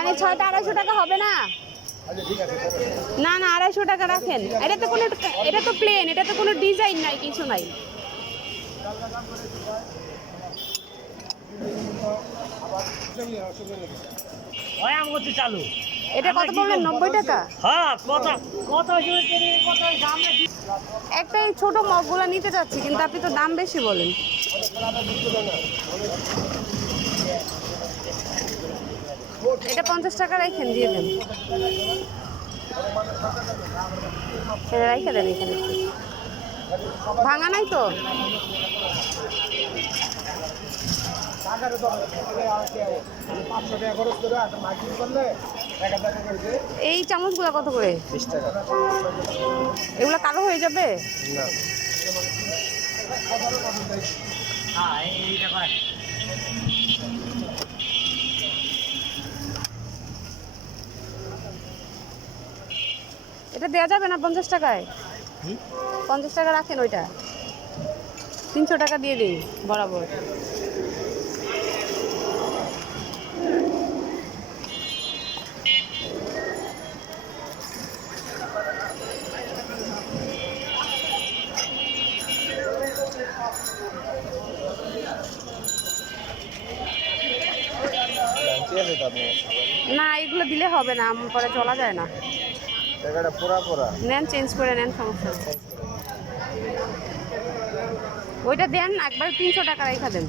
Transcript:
কেন ছয়টা আড়াইশো টাকা হবে না? না না আড়াইশো টাকা রাখেন। এটা তো কোনো এটা তো প্লেন এটা তো কোনো ডিজাইন নাই কিছু নাই। চালু। এটা কত বললেন নব্বই টাকা? হ্যাঁ একটা এই ছোট মগগুলো নিতে চাচ্ছি কিন্তু আপনি তো দাম বেশি বলেন। এটা পঞ্চাশ টাকা রাখেন দিয়ে দেন। রাইখে দেন এখানে। ভাঙা নাই তো? পাঁচশো টাকা খরচ করে আর মার্কেট করলে এক হাজার টাকা করে এই চামচগুলো কত করে? এগুলো কালো হয়ে যাবে? না। এটা দেওয়া যাবে না পঞ্চাশ টাকায়? পঞ্চাশ টাকা রাখেন ওইটা। তিনশো টাকা দিয়ে দিই বরাবর। না এগুলো দিলে হবে না পরে চলা যায় না। টাকাটা পোড়া পোড়া? নেন চেঞ্জ করে নেন, সমস্যা ওইটা দেন, একবার তিনশো টাকা রেখা দেন।